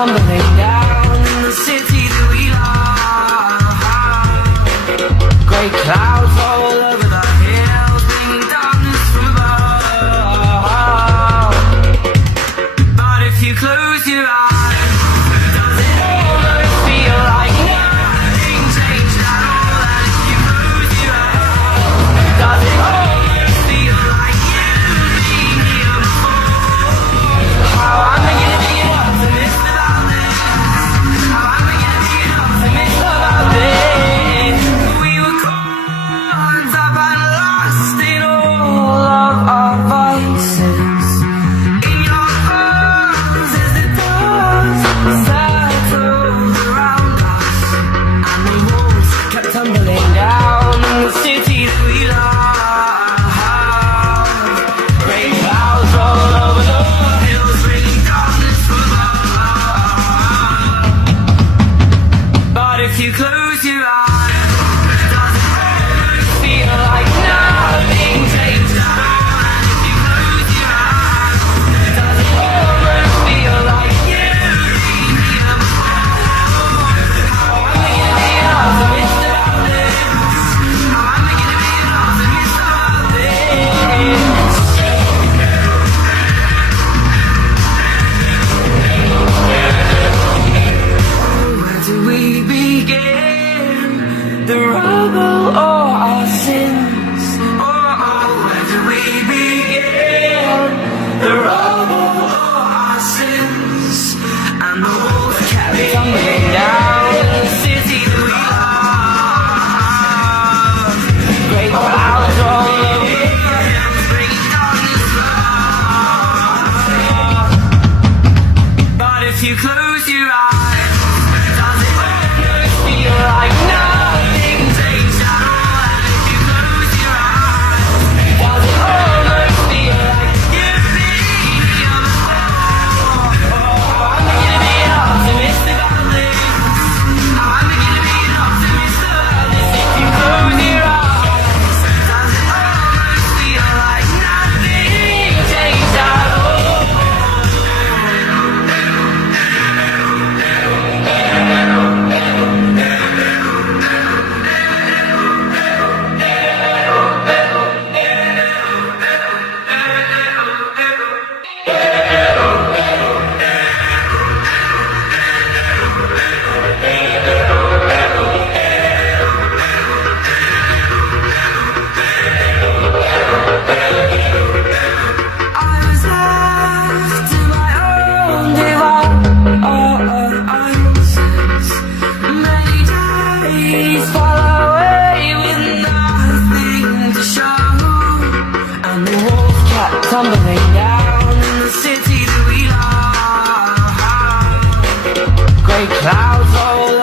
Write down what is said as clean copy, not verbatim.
tumbling down in the city that we love. Great clouds all over the hills, bringing darkness from above. But if you close your eyes, does it almost feel like nothing changed at all? And if you close your eyes, does it almost feel like you've been here before? How am I gonna be optimist about this? How am I gonna be optimist about this? We were caught up and lost in all of our vices. In your arms as the dust settled around us, and the walls kept tumbling down in the city that we love. Great clouds roll over the hills, bringing darkness from above. But if you close your eyes, does it almost feel like nothing changed at all? And if you close your eyes, does it almost feel like you've been here before? How am I gonna be an optimist about this? How am I gonna be an optimist about this? Where do we begin? The rubble or our sins? Oh, where do we begin? The rubble or our sins? And the walls kept tumbling down in the city that we love. Great clouds all over the hills, bringing darkness from above. But if you close your eyes, does it almost feel like nothing changed at all? And if you close your eyes, does it almost feel like you've been here before? How am I gonna be an optimist about this? How am I gonna be an optimist about this? If you close your eyes, does it almost feel like nothing changed at all? I was left to my own devices. Many days fall away with nothing to show, and the walls kept tumbling down in the city that we love. Great clouds all